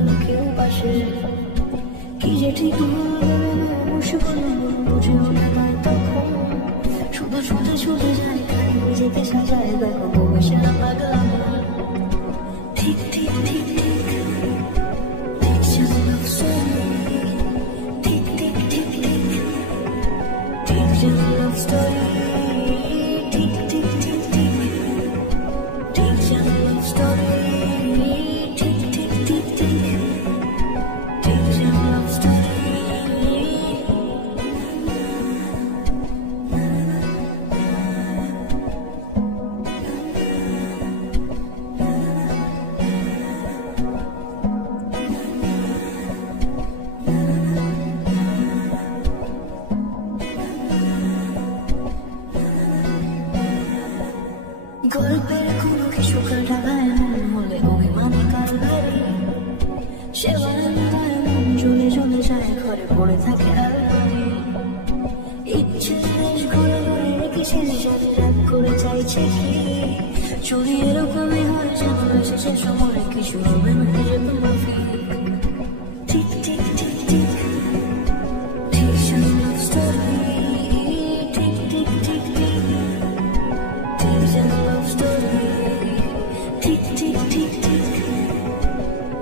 ভালো কেউ পাশে কি যে ঠিক হবে মুশকিল বুঝেও না পায় তখন শুধু ছুটে ছুটে যায় খালি যেতে সাজায় দেখো বসে না পাগল আমার ঠিক ঠিক ঠিক ঠিক love story ঠিক ঠিক ঠিক ঠিক ঠিক love story ঠিক ঠিক ঠিক ঠিক ঠিক love story ঠিক ঠিক ঠিক ঠিক ঠিক love story গল্পের কোনো কিছু কাটায় মন হলে অভিমানে কারবারে সেবায় মন চলে চলে যায় ঘরে পড়ে থাকে আলমারি ইচ্ছে ঘরে ঘরে রেখেছে সাথে রাগ করে চাইছে কি চুরি এরকমই হয় যেন শেষের সময় কিছু হবে না যে তোমার ঠিক ঠিক ঠিক ঠিক ঠিক love story ঠিক ঠিক ঠিক ঠিক love story ঠিক ঠিক ঠিক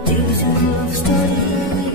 ঠিক love story